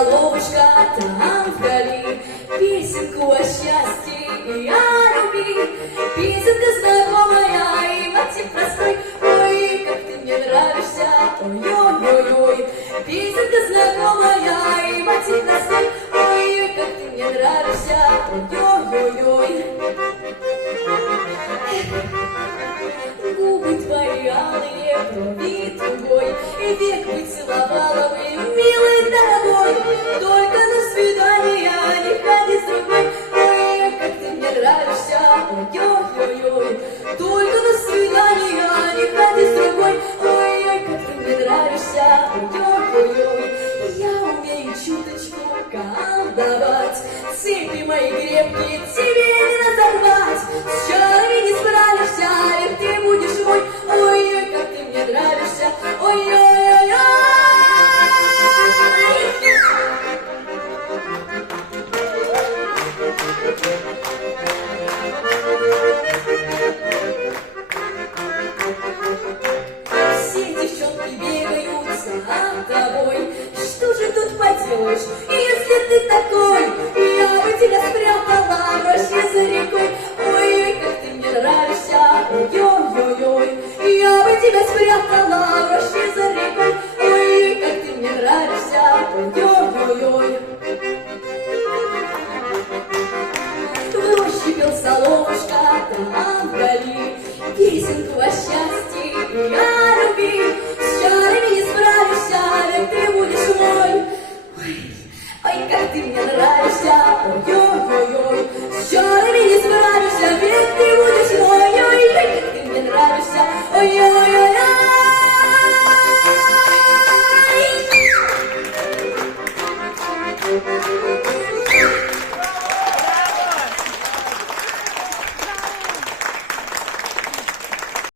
соловушка там вдали, песенку о счастье и о любви. Песенка знакомая и мотив простой. Ой, как ты мне нравишься, ой-ой-ой-ой. Песенка знакомая и мотив простой. Ой, как ты мне нравишься, ой-ой-ой-ой. Губы твои алые, брови твой, и век бы целовала бы, милый дорогой. Только на свидание не ходи с другой. Ой, как ты мне нравишься, ой-ой-ой-ой. Только на свидание не ходи с другой. Ой, как ты мне нравишься, ой-ой-ой. Я умею чуточку колдовать, цепи мои крепкие тебе не разорвать. С чарами не справишься, ведь ты будешь мой. Ой, как ты мне нравишься, ой-ой-ой-ой. Все девчонки бегают за тобой. Что же тут поделаешь, если ты такой? Я бы тебя спрятала в роще за рекой. Ой, как ты мне нравишься, ой-ой-ой-ой. Я бы тебя спрятала в роще за рекой. Ой, как ты мне нравишься, ой-ой-ой-ой. В роще пел соловушка там вдали, песенку о счастье и о любви. С чарами не справишься, ведь ты будешь мой. Ой, как ты мне нравишься, ой-ой-ой-ой. С чарами не справишься, ведь ты будешь мой. Ой, как ты мне нравишься, ой-ой-ой-ой. Ой,